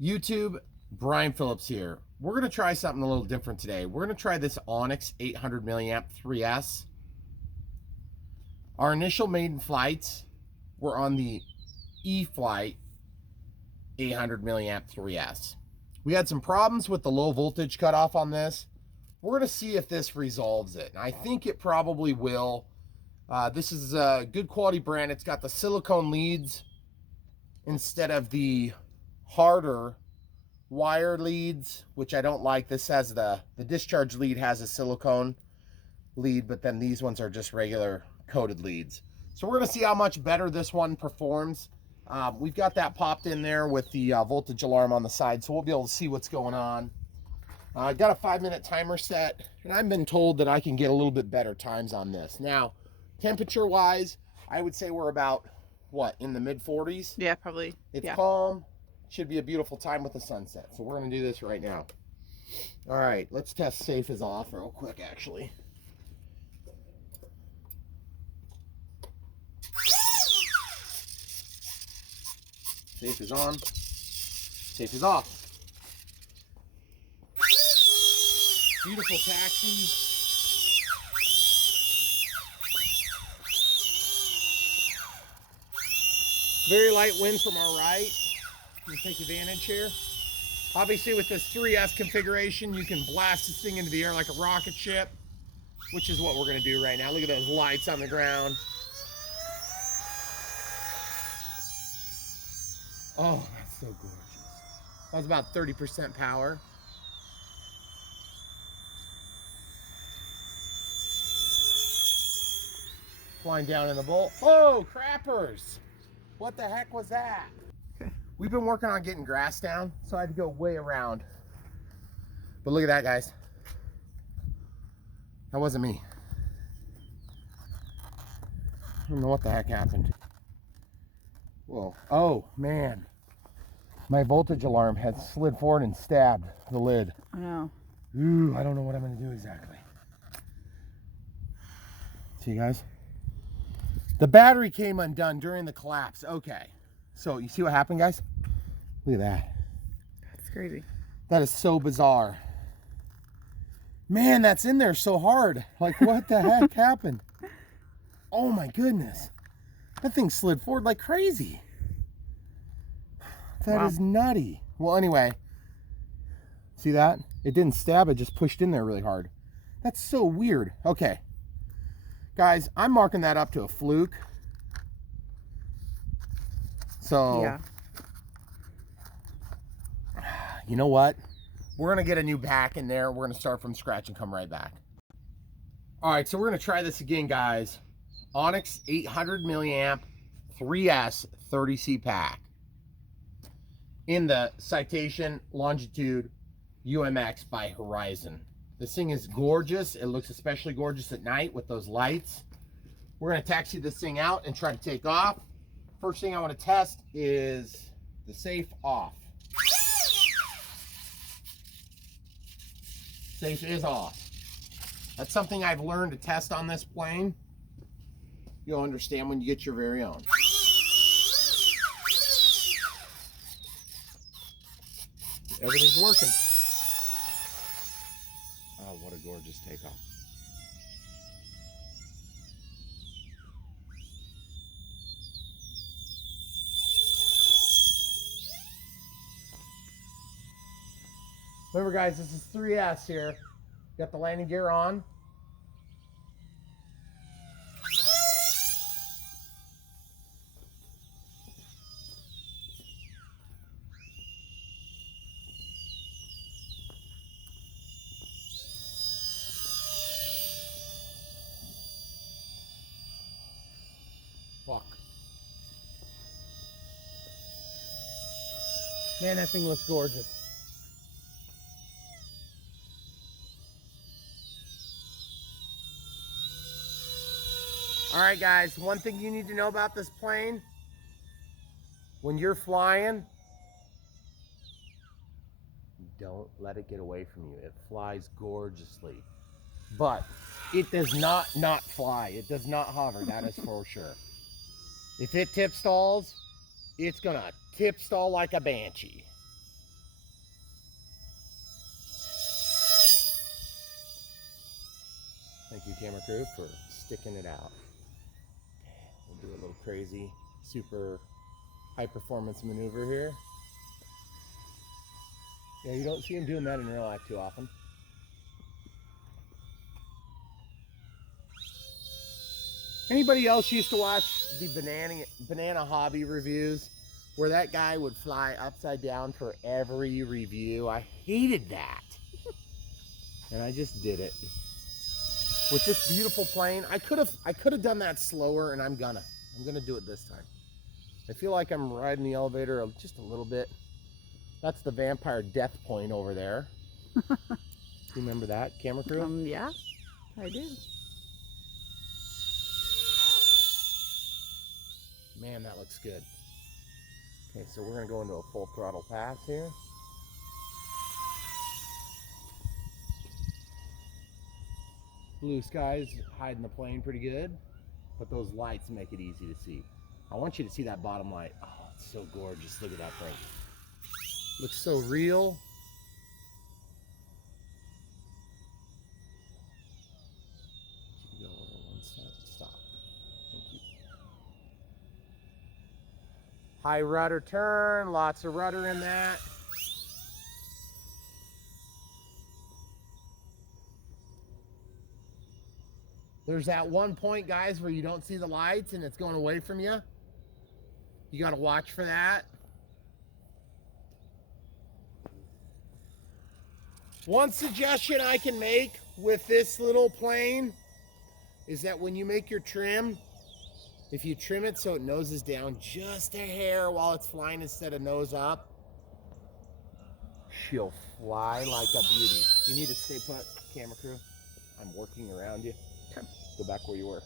YouTube, Brian Phillips here. We're going to try something a little different today. We're going to try this Onyx 800 milliamp 3S. Our initial maiden flights were on the E-flite 800 milliamp 3S. We had some problems with the low voltage cutoff on this. We're going to see if this resolves it. I think it probably will. This is a good quality brand. It's got the silicone leads instead of the harder wire leads, which I don't like. This has the discharge lead has a silicone lead, but then these ones are just regular coated leads. So we're going to see how much better this one performs. We've got that popped in there with the voltage alarm on the side, so we'll be able to see what's going on. I got a 5-minute timer set, and I've been told that I can get a little bit better times on this. Now, temperature wise, I would say we're about, what, in the mid 40s? Yeah, probably. It's calm. Should be a beautiful time with the sunset. So we're going to do this right now. All right, let's test safe is off real quick, actually. Safe is on. Safe is off. Beautiful taxi. Very light wind from our right. You can take advantage here. Obviously with this 3S configuration, you can blast this thing into the air like a rocket ship, which is what we're going to do right now. Look at those lights on the ground. Oh, that's so gorgeous. That was about 30% power. Flying down in the bowl. Oh, crappers! What the heck was that? We've been working on getting grass down, so I had to go way around. But look at that, guys. That wasn't me. I don't know what the heck happened. Whoa. Oh, man. My voltage alarm had slid forward and stabbed the lid. I know. Ooh, I don't know what I'm going to do exactly. See, guys? The battery came undone during the collapse. Okay. So, you see what happened, guys? Look at that. That's crazy. That is so bizarre. Man, that's in there so hard. Like, what the heck happened? Oh, my goodness. That thing slid forward like crazy. That is nutty. Well, anyway. See that? It didn't stab, it just pushed in there really hard. That's so weird. Okay. Guys, I'm marking that up to a fluke. So, yeah. You know what? We're going to get a new back in there. We're going to start from scratch and come right back. All right, so we're going to try this again, guys. Onyx 800 milliamp 3S 30C pack in the Citation Longitude UMX by Horizon. This thing is gorgeous. It looks especially gorgeous at night with those lights. We're going to taxi this thing out and try to take off. First thing I want to test is the safe off. Safe is off. That's something I've learned to test on this plane. You'll understand when you get your very own. Everything's working. Oh, what a gorgeous takeoff. Remember, guys, this is 3S here. Got the landing gear on. Fuck. Man, that thing looks gorgeous. All right, guys, one thing you need to know about this plane, when you're flying, don't let it get away from you. It flies gorgeously, but it does not fly. It does not hover, that is for sure. If it tip stalls, it's gonna tip stall like a banshee. Thank you, camera crew, for sticking it out. We'll do a little crazy, super high performance maneuver here. Yeah, you don't see him doing that in real life too often. Anybody else used to watch the banana hobby reviews where that guy would fly upside down for every review? I hated that. And I just did it. With this beautiful plane, I could have done that slower, and I'm gonna do it this time. I feel like I'm riding the elevator just a little bit. That's the vampire death point over there. Do you remember that, camera crew? Yeah, I do. Man, that looks good. Okay, so we're gonna go into a full throttle pass here. Blue skies hiding the plane pretty good, but those lights make it easy to see. I want you to see that bottom light. Oh, it's so gorgeous. Look at that thing. Looks so real. Go over one step. Stop. Thank you. High rudder turn. Lots of rudder in that. There's that one point, guys, where you don't see the lights and it's going away from you. You got to watch for that. One suggestion I can make with this little plane is that when you make your trim, if you trim it so it noses down just a hair while it's flying instead of nose up, she'll fly like a beauty. You need to stay put, camera crew. I'm working around you. Go back where you were.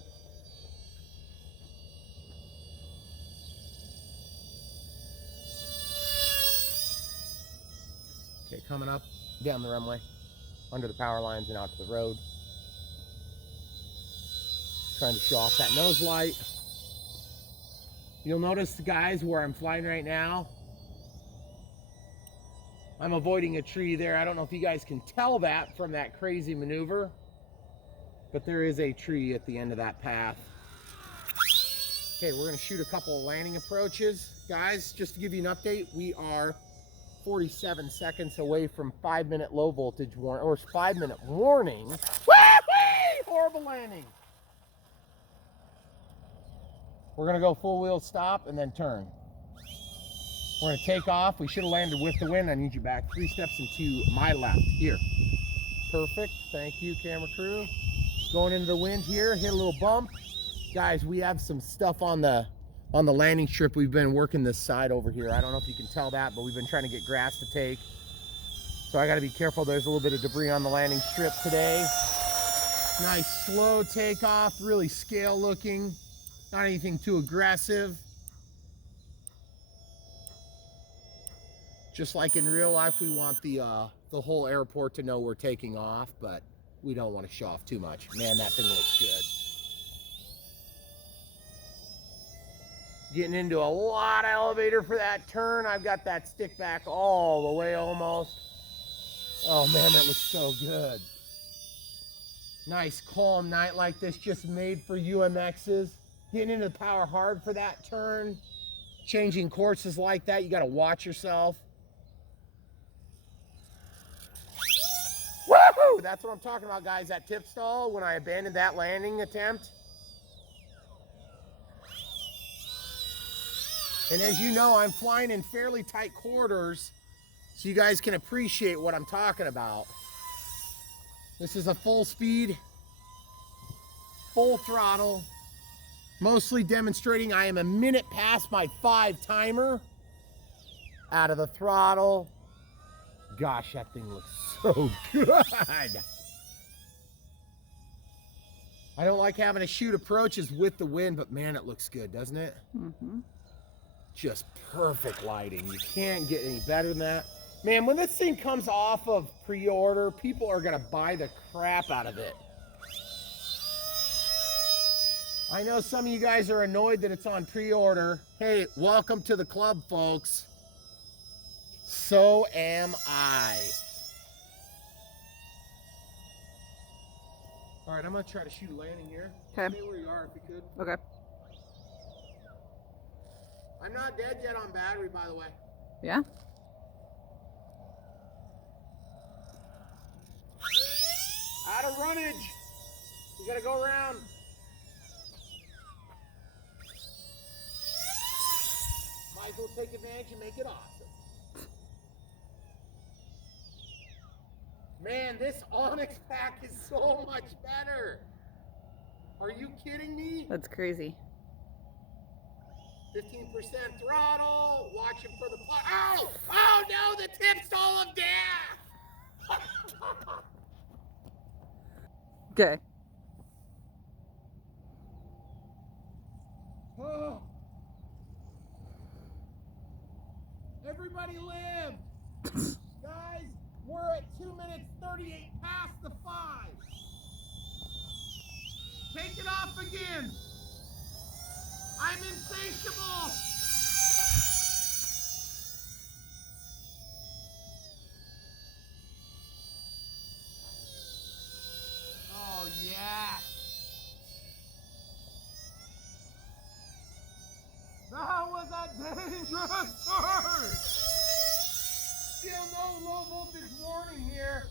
Okay, coming up down the runway, under the power lines and out to the road. Trying to show off that nose light. You'll notice, guys, where I'm flying right now, I'm avoiding a tree there. I don't know if you guys can tell that from that crazy maneuver, but there is a tree at the end of that path. Okay, we're gonna shoot a couple of landing approaches. Guys, just to give you an update, we are 47 seconds away from 5-minute low voltage warning, or 5-minute warning. Whee! Horrible landing. We're gonna go full wheel stop and then turn. We're gonna take off. We should have landed with the wind. I need you back 3 steps and to my left. Here. Perfect. Thank you, camera crew. Going into the wind here, hit a little bump. Guys, we have some stuff on the landing strip. We've been working this side over here. I don't know if you can tell that, but we've been trying to get grass to take. So I gotta be careful. There's a little bit of debris on the landing strip today. Nice slow takeoff, really scale looking. Not anything too aggressive. Just like in real life, we want the whole airport to know we're taking off, but we don't want to show off too much. Man, that thing looks good. Getting into a lot of elevator for that turn. I've got that stick back all the way almost. Oh man, that looks so good. Nice calm night like this, just made for UMXs. Getting into the power hard for that turn. Changing courses like that, you gotta watch yourself. Woohoo! That's what I'm talking about, guys. That tip stall when I abandoned that landing attempt. And as you know, I'm flying in fairly tight quarters, so you guys can appreciate what I'm talking about. This is a full speed, full throttle, mostly demonstrating I am a minute past my 5 timer. Out of the throttle. Gosh, that thing looks so good. I don't like having to shoot approaches with the wind, but man, it looks good, doesn't it? Mm-hmm. Just perfect lighting. You can't get any better than that. Man, when this thing comes off of pre-order, people are gonna buy the crap out of it. I know some of you guys are annoyed that it's on pre-order. Hey, welcome to the club, folks. So am I. All right, I'm gonna try to shoot a landing here. Okay. Stay where you are if you could. Okay. I'm not dead yet on battery, by the way. Yeah? Out of runnage. You gotta go around. Might as well take advantage and make it awesome. Man, this Onyx pack is so much better. Are you kidding me? That's crazy. 15% throttle, watching for the putt. Oh! Oh no, the tip stall of death! Okay. Oh. Everybody live! Guys, we're at 2 minutes 38 past the 5. Take it off again. I'm insatiable. Oh, yeah. That was a dangerous turn. Still no low voltage warning here.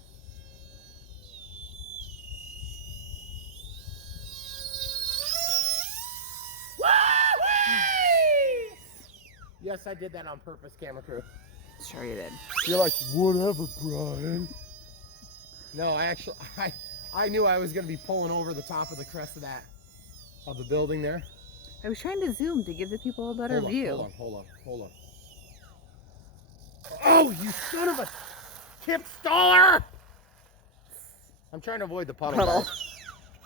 Yes, I did that on purpose, camera crew. Sure you did. You're like, whatever, Brian. No, actually, I knew I was going to be pulling over the top of the crest of the building there. I was trying to zoom to give the people a better view. Hold on. Oh, you son of a tip staller! I'm trying to avoid the puddle.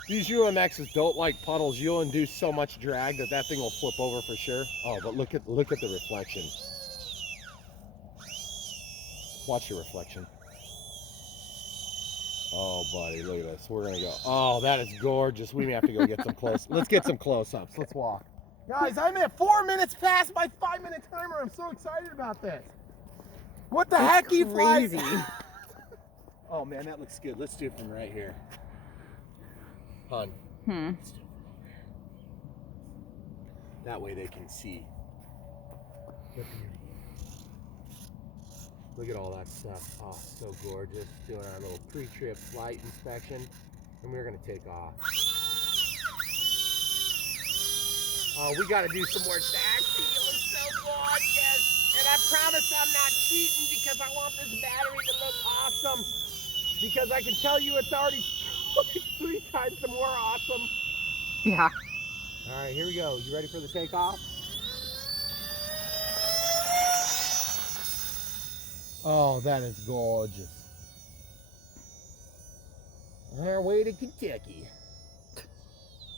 These UMXs don't like puddles. You'll induce so much drag that thing will flip over for sure. Oh, but look at the reflection. Watch the reflection. Oh, buddy, look at this. We're gonna go. Oh, that is gorgeous. We may have to go get some close. Let's get some close-ups. Let's walk. Guys, I'm at 4 minutes past my 5-minute timer. I'm so excited about this. What the heck, E-flite? Crazy. Oh man, that looks good. Let's do it from right here. Hun. That way they can see. Look at all that stuff. Oh, so gorgeous. Doing our little pre-trip flight inspection, and we're gonna take off. Oh, we gotta do some more taxi. It looks so gorgeous. And I promise I'm not cheating because I want this battery to look awesome. Because I can tell you it's already 3 times the more awesome. Yeah. All right, here we go. You ready for the takeoff? Oh, that is gorgeous. On our way to Kentucky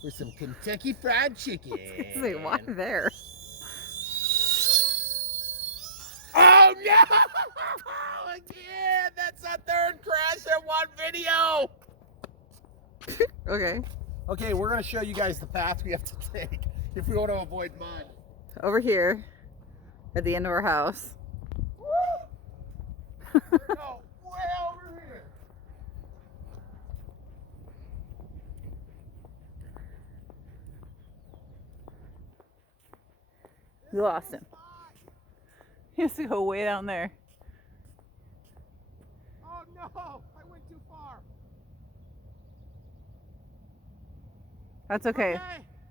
for some Kentucky Fried Chicken. Say, why there? Oh no! Again, that's a 3rd crash in one video. Okay. Okay, we're gonna show you guys the path we have to take if we want to avoid mud. Over here, at the end of our house. No, way over here. We lost him. He has to go way down there. Oh no, I went too far. That's okay.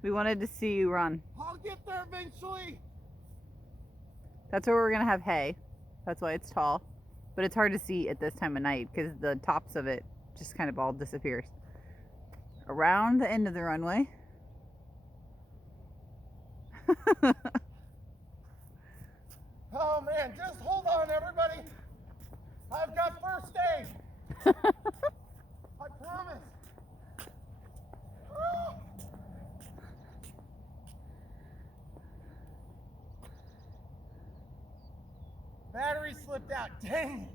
We wanted to see you run. I'll get there eventually. That's where we're gonna have hay. That's why it's tall. But it's hard to see at this time of night because the tops of it just kind of all disappears. Around the end of the runway. Oh man, just hold on everybody. I've got first aid. I promise. Battery slipped out, dang it.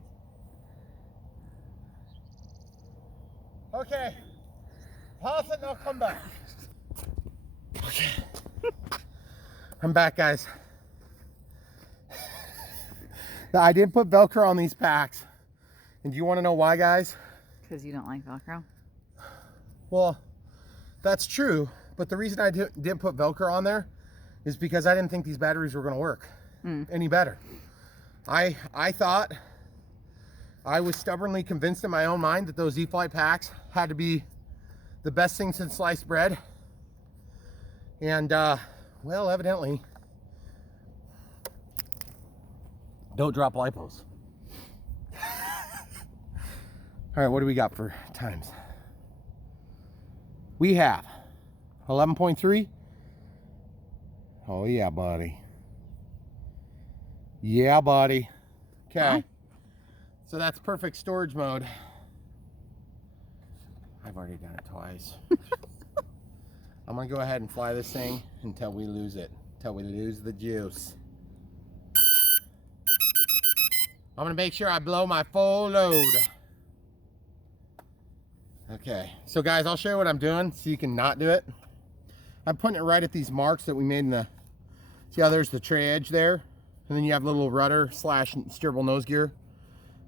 Okay, pause it and I'll come back. Okay, I'm back, guys. I didn't put Velcro on these packs. And do you want to know why, guys? Because you don't like Velcro? Well, that's true, but the reason I didn't put Velcro on there is because I didn't think these batteries were going to work any better. I thought, I was stubbornly convinced in my own mind that those E-flite packs had to be the best thing since sliced bread. And, well, evidently, don't drop Lipos. All right, what do we got for times? We have 11.3. Oh, yeah, buddy. Yeah, buddy. Okay. So that's perfect storage mode. I've already done it twice. I'm going to go ahead and fly this thing until we lose it. Until we lose the juice. I'm going to make sure I blow my full load. Okay, so guys, I'll show you what I'm doing so you can not do it. I'm putting it right at these marks that we made in the, see how there's the tray edge there? And then you have a little rudder / steerable nose gear.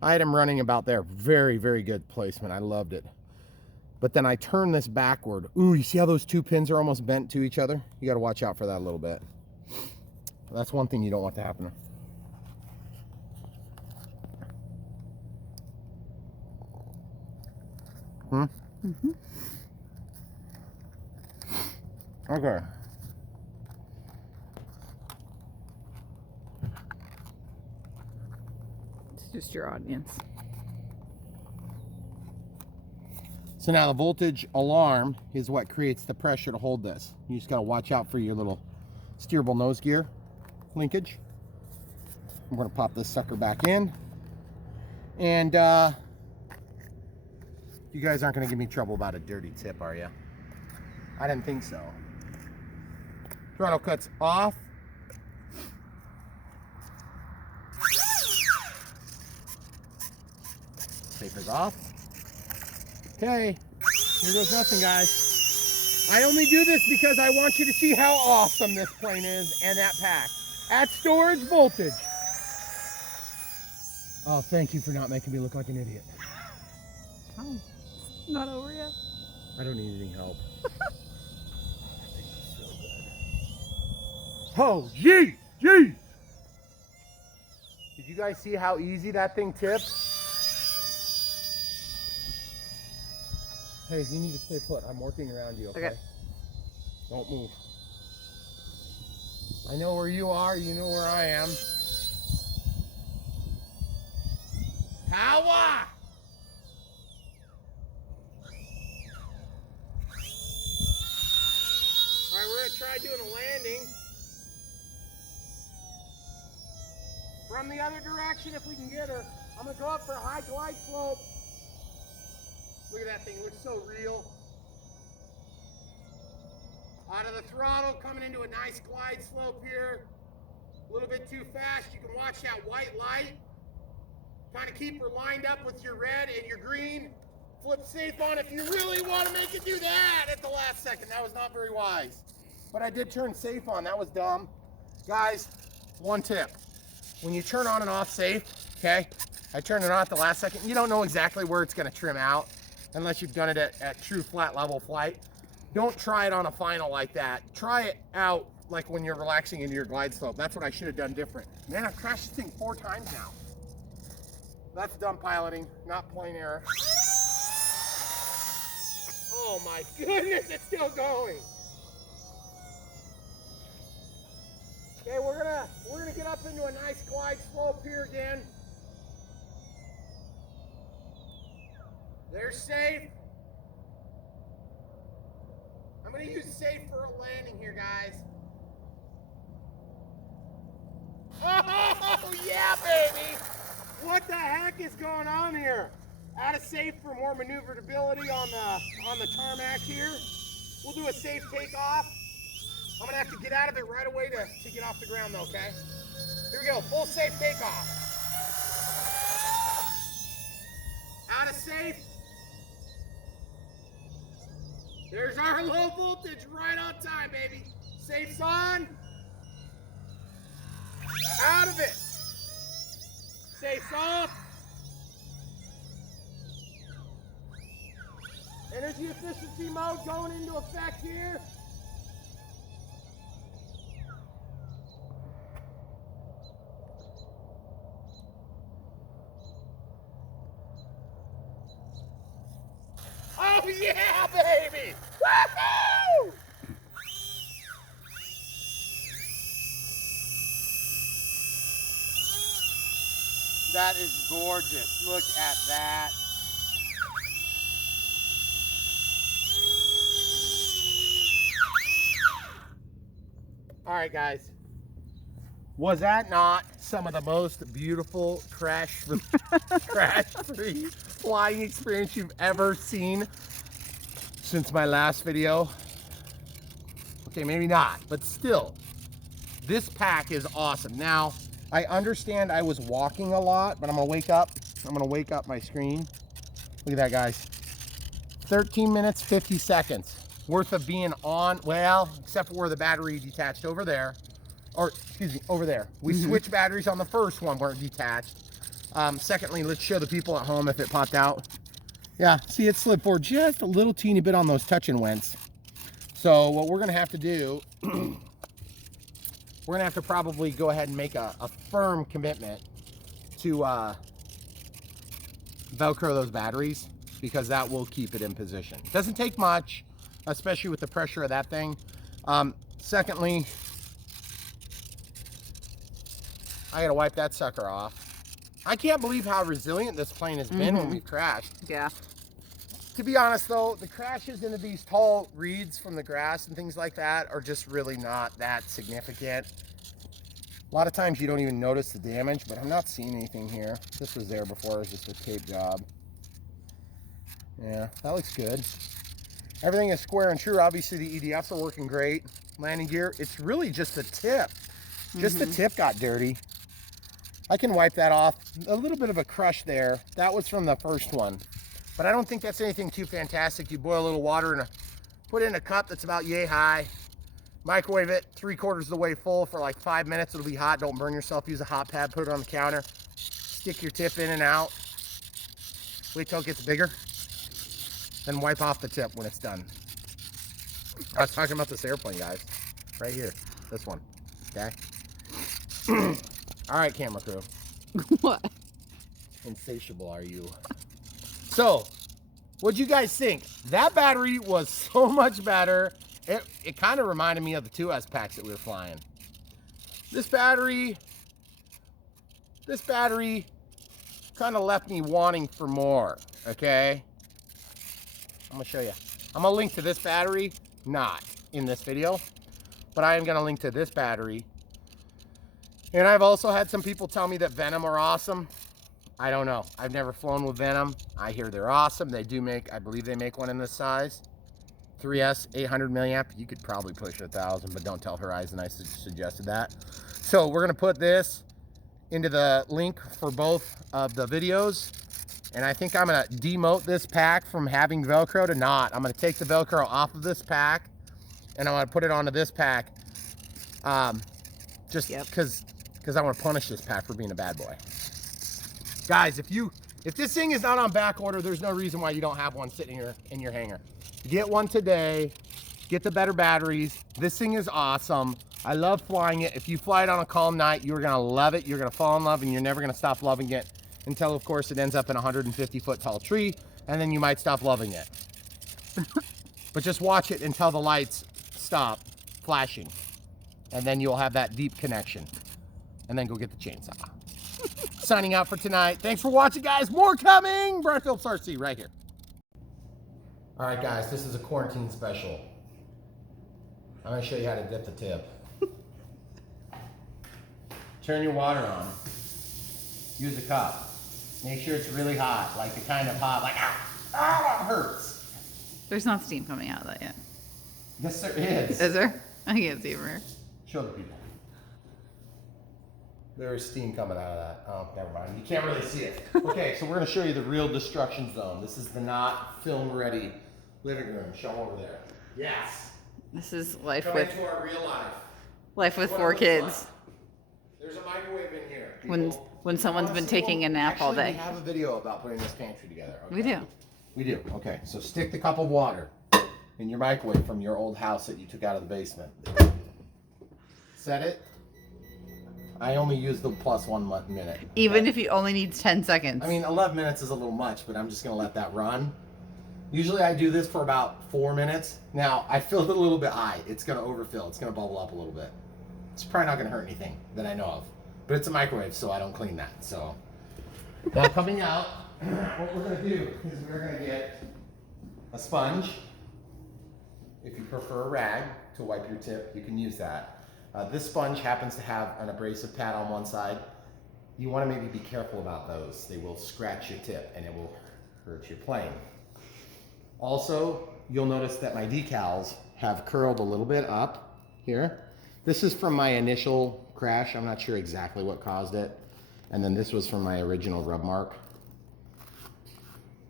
I had them running about there. Very, very good placement. I loved it. But then I turn this backward. Ooh, you see how those two pins are almost bent to each other? You got to watch out for that a little bit. That's one thing you don't want to happen. Okay. It's just your audience. So now the voltage alarm is what creates the pressure to hold this. You just got to watch out for your little steerable nose gear linkage. I'm going to pop this sucker back in. And you guys aren't going to give me trouble about a dirty tip, are you? I didn't think so. Throttle cuts off. Taper's off. Okay, here goes nothing, guys. I only do this because I want you to see how awesome this plane is and that pack. At storage voltage. Oh, thank you for not making me look like an idiot. Oh, not over yet. I don't need any help. So good. Oh, geez, geez. Did you guys see how easy that thing tipped? Hey, you need to stay put. I'm working around you, okay? Don't move. I know where you are. You know where I am. Power! All right, we're going to try doing a landing. From the other direction, if we can get her. I'm going to go up for a high glide slope. Look at that thing, it looks so real. Out of the throttle, coming into a nice glide slope here. A little bit too fast. You can watch that white light. Kind of keep her lined up with your red and your green. Flip safe on if you really want to make it do that at the last second. That was not very wise. But I did turn safe on, that was dumb. Guys, one tip. When you turn on and off safe, okay, I turned it on at the last second. You don't know exactly where it's going to trim out unless you've done it at true flat level flight. Don't try it on a final like that. Try it out like when you're relaxing into your glide slope. That's what I should have done different. Man, I've crashed this thing 4 times now. That's dumb piloting, not plane error. Oh my goodness, it's still going. Okay, we're gonna get up into a nice glide slope here again. They're safe. I'm gonna use safe for a landing here, guys. Oh yeah, baby! What the heck is going on here? Out of safe for more maneuverability on the tarmac here. We'll do a safe takeoff. I'm gonna have to get out of it right away to get off the ground though, okay? Here we go, full safe takeoff. Out of safe. There's our low voltage right on time, baby. Safe's on. Out of it. Safe's off. Energy efficiency mode going into effect here. Oh yeah, baby! Woohoo! That is gorgeous. Look at that. All right, guys. Was that not some of the most beautiful crash-free flying experience you've ever seen since my last video? Okay, maybe not, but still, this pack is awesome. Now, I understand I was walking a lot, but I'm gonna wake up my screen. Look at that, guys. 13 minutes, 50 seconds worth of being on, well, except for where the battery detached over there. Or, excuse me, over there. We switched batteries on the first one where it detached. Secondly, let's show the people at home if it popped out. Yeah, see, it slid forward just a little teeny bit on those touch and wents. So what we're gonna have to do, we're gonna have to probably go ahead and make a firm commitment to Velcro those batteries, because that will keep it in position. It doesn't take much, especially with the pressure of that thing. Secondly, I gotta wipe that sucker off. I can't believe how resilient this plane has been when we've crashed. Yeah. To be honest though, the crashes into these tall reeds from the grass and things like that are just really not that significant. A lot of times you don't even notice the damage, but I'm not seeing anything here. This was there before, it was just a tape job. Yeah, that looks good. Everything is square and true. Obviously the EDFs are working great. Landing gear, it's really just the tip. Just the tip got dirty. I can wipe that off. A little bit of a crush there. That was from the first one. But I don't think that's anything too fantastic. You boil a little water and put it in a cup that's about yay high. Microwave it 3/4 of the way full for like 5 minutes. It'll be hot. Don't burn yourself. Use a hot pad. Put it on the counter. Stick your tip in and out. Wait till it gets bigger. Then wipe off the tip when it's done. I was talking about this airplane, guys. Right here. This one. Okay? All right, camera crew. What? Insatiable are you? So, what'd you guys think? That battery was so much better. It kind of reminded me of the 2S packs that we were flying. This battery kind of left me wanting for more, okay? I'm gonna show you. I'm gonna link to this battery, not in this video, but I am gonna link to this battery. And I've also had some people tell me that Venom are awesome. I don't know. I've never flown with Venom. I hear they're awesome. They do make, I believe they make one in this size. 3S, 800 milliamp. You could probably push 1,000, but don't tell Horizon I suggested that. So we're gonna put this into the link for both of the videos. And I think I'm gonna demote this pack from having Velcro to not. I'm gonna take the Velcro off of this pack and I'm gonna put it onto this pack. Just because I want to punish this pack for being a bad boy. Guys, if this thing is not on back order, there's no reason why you don't have one sitting here in your hangar. Get one today. Get the better batteries. This thing is awesome. I love flying it. If you fly it on a calm night, you're gonna love it. You're gonna fall in love, and you're never gonna stop loving it until, of course, it ends up in a 150-foot tall tree, and then you might stop loving it. But just watch it until the lights stop flashing, and then you'll have that deep connection. And then go get the chainsaw. Signing out for tonight. Thanks for watching, guys. More coming. Brian Phillips RC right here. All right, guys, this is a quarantine special. I'm gonna show you how to dip the tip. Turn your water on. Use a cup. Make sure it's really hot, like the kind of hot, like, that hurts. There's not steam coming out of that yet. Yes, there is. Is there? I can't see it from here. Show the people. There is steam coming out of that. Oh, never mind. You can't really see it. Okay, so we're going to show you the real destruction zone. This is the not film-ready living room. Show them over there. Yes. This is life Come with into our real life. life with What 4 it looks kids. like. There's a microwave in here. When someone's been taking a nap all day. We have a video about putting this pantry together. Okay? We do. We do. Okay, so stick the cup of water in your microwave from your old house that you took out of the basement. Set it. I only use the plus 1 minute. Even if you only need 10 seconds. I mean, 11 minutes is a little much, but I'm just going to let that run. Usually I do this for about 4 minutes. Now, I filled it a little bit high. It's going to overfill. It's going to bubble up a little bit. It's probably not going to hurt anything that I know of. But it's a microwave, so I don't clean that. So now coming out, what we're going to do is we're going to get a sponge. If you prefer a rag to wipe your tip, you can use that. This sponge happens to have an abrasive pad on one side. You want to maybe be careful about those. They will scratch your tip and it will hurt your plane. Also, you'll notice that my decals have curled a little bit up here. This is from my initial crash. I'm not sure exactly what caused it. And then this was from my original rub mark.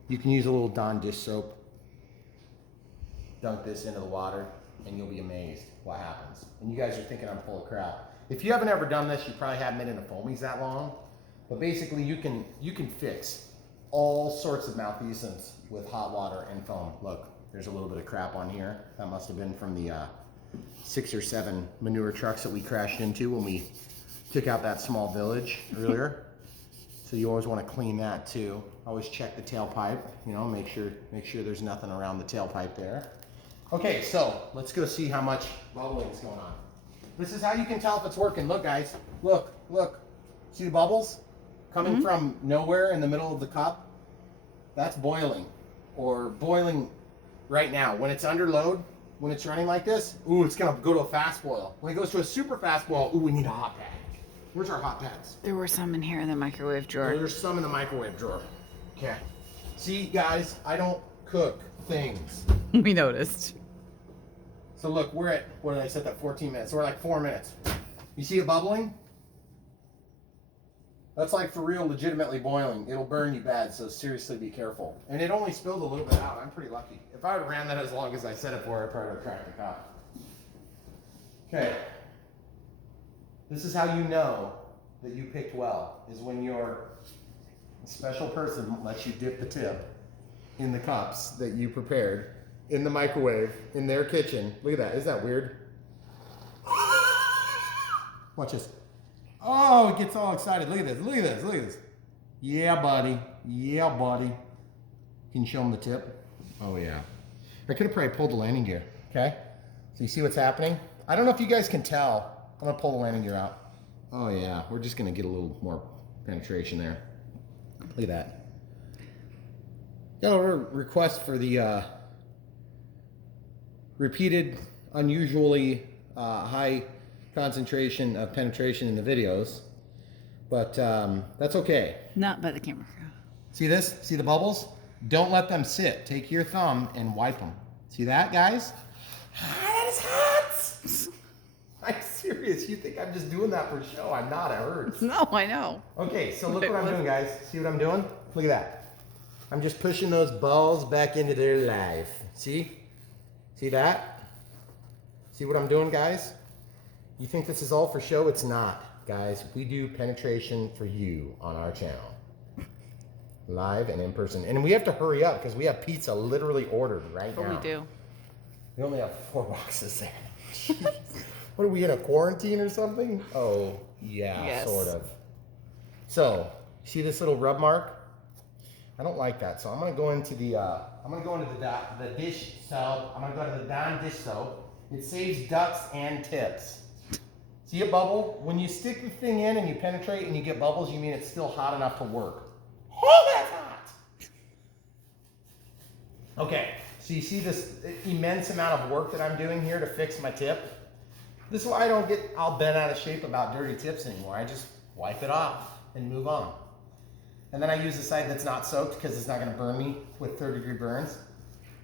You can use a little Dawn dish soap. Dunk this into the water and you'll be amazed what happens. And you guys are thinking I'm full of crap. If you haven't ever done this, you probably haven't been in a foamies that long. But basically you can fix all sorts of malfeasance with hot water and foam. Look, there's a little bit of crap on here. That must have been from the 6 or 7 manure trucks that we crashed into when we took out that small village earlier. So you always want to clean that too. Always check the tailpipe, you know, make sure there's nothing around the tailpipe there. Okay, so let's go see how much bubbling is going on. This is how you can tell if it's working. Look guys, look. See the bubbles coming from nowhere in the middle of the cup? That's boiling, or boiling right now. When it's under load, when it's running like this, ooh, it's gonna go to a fast boil. When it goes to a super fast boil, ooh, we need a hot pad. Where's our hot pads? There were some in here in the microwave drawer. There's some in the microwave drawer. Okay. See, guys, I don't cook things. We noticed. So look, we're at, what did I set that, 14 minutes? So we're like 4 minutes. You see it bubbling? That's like for real, legitimately boiling. It'll burn you bad, so seriously be careful. And it only spilled a little bit out. I'm pretty lucky. If I would have ran that as long as I set it for, I probably would have cracked the cup. Okay. This is how you know that you picked well, is when your special person lets you dip the tip in the cups that you prepared in the microwave in their kitchen. Look at that. Isn't that weird? Watch this. Oh, it gets all excited. Look at this. Look at this. Look at this. Yeah, buddy. Yeah, buddy. Can you show them the tip? Oh, yeah. I could have probably pulled the landing gear. Okay? So you see what's happening? I don't know if you guys can tell. I'm going to pull the landing gear out. Oh, yeah. We're just going to get a little more penetration there. Look at that. Got a request for the repeated, unusually high concentration of penetration in the videos, but that's okay. Not by the camera crew. See this? See the bubbles? Don't let them sit. Take your thumb and wipe them. See that, guys? That is hot! I'm serious. You think I'm just doing that for show? I'm not. It hurts. No, I know. Okay, so look what I'm doing, guys. See what I'm doing? Look at that. I'm just pushing those balls back into their life. See? See that? See what I'm doing, guys? You think this is all for show? It's not, guys. We do penetration for you on our channel. Live and in person. And we have to hurry up because we have pizza literally ordered right now. But we do. We only have 4 boxes there. Jeez. What are we in a quarantine or something? Oh, yeah, yes. Sort of. So, see this little rub mark? I don't like that. So I'm gonna go into the dish soap. I'm gonna go to the Dawn dish soap. It saves ducks and tips. See a bubble? When you stick the thing in and you penetrate and you get bubbles, you mean it's still hot enough to work. Oh, that's hot! Okay, so you see this immense amount of work that I'm doing here to fix my tip? This is why I don't get all bent out of shape about dirty tips anymore. I just wipe it off and move on. And then I use the side that's not soaked because it's not gonna burn me with 3rd-degree burns.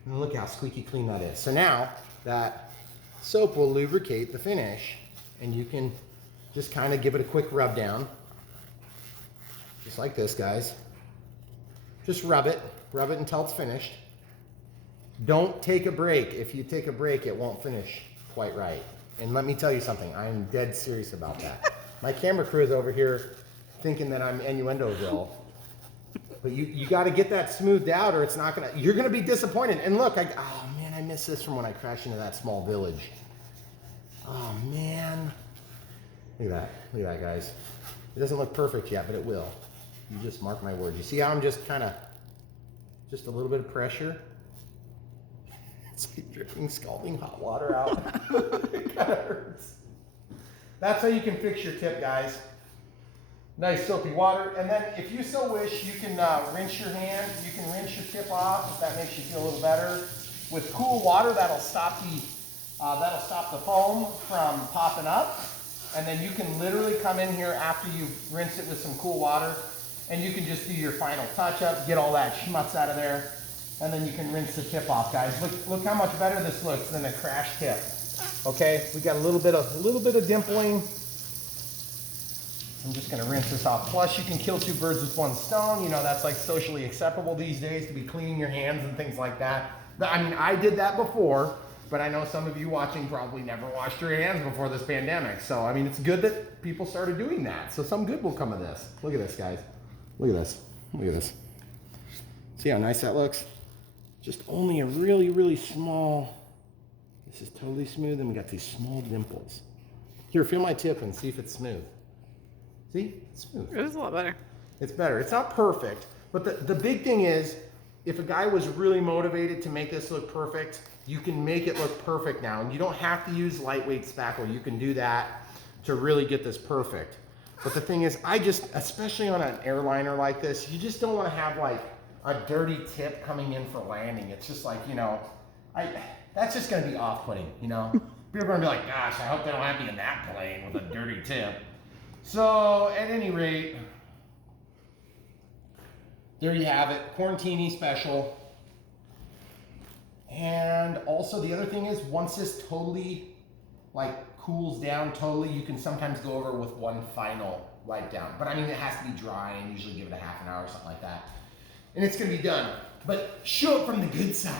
And look how squeaky clean that is. So now that soap will lubricate the finish, and you can just kind of give it a quick rub down. Just like this, guys. Just rub it until it's finished. Don't take a break. If you take a break, it won't finish quite right. And let me tell you something, I'm dead serious about that. My camera crew is over here thinking that I'm innuendoville. But you got to get that smoothed out, or it's not gonna. You're gonna be disappointed. And look, oh man, I miss this from when I crashed into that small village. Oh man, look at that, guys. It doesn't look perfect yet, but it will. You just mark my words. You see how I'm just kind of, just a little bit of pressure. It's like dripping scalding hot water out. It kind of hurts. That's how you can fix your tip, guys. Nice soapy water, and then if you so wish, you can rinse your hand. You can rinse your tip off if that makes you feel a little better. With cool water, that'll stop the foam from popping up. And then you can literally come in here after you rinse it with some cool water, and you can just do your final touch-up, get all that schmutz out of there, and then you can rinse the tip off, guys. Look how much better this looks than a crash tip. Okay, we got a little bit of dimpling. I'm just gonna rinse this off. Plus, you can kill two birds with one stone. You know, that's like socially acceptable these days, to be cleaning your hands and things like that. I mean, I did that before, but I know some of you watching probably never washed your hands before this pandemic. So, I mean, it's good that people started doing that. So some good will come of this. Look at this, guys. Look at this. Look at this. See how nice that looks? Just only a really, really small. This is totally smooth, and we got these small dimples. Here, feel my tip and see if it's smooth. See? It's smooth. It is a lot better. It's better. It's not perfect, but the big thing is, if a guy was really motivated to make this look perfect, you can make it look perfect now. And you don't have to use lightweight spackle. You can do that to really get this perfect. But the thing is, especially on an airliner like this, you just don't want to have like a dirty tip coming in for landing. It's just like, you know, that's just going to be off-putting, you know? People are going to be like, gosh, I hope they don't have me in that plane with a dirty tip. So, at any rate, there you have it, Quarantini special. And also the other thing is, once this totally like cools down totally, you can sometimes go over with one final wipe down. But I mean, it has to be dry, and usually give it a half an hour or something like that. And it's gonna be done. But show it from the good side.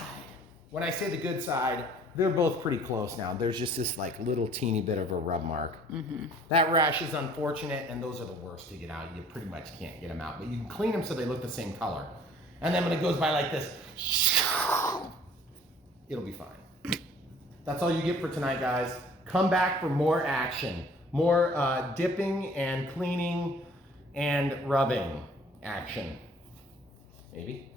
When I say the good side, they're both pretty close now. There's just this like little teeny bit of a rub mark. Mm-hmm. That rash is unfortunate, and those are the worst to get out. You pretty much can't get them out, but you can clean them so they look the same color. And then when it goes by like this, it'll be fine. That's all you get for tonight, guys. Come back for more action, more dipping and cleaning and rubbing action. Maybe.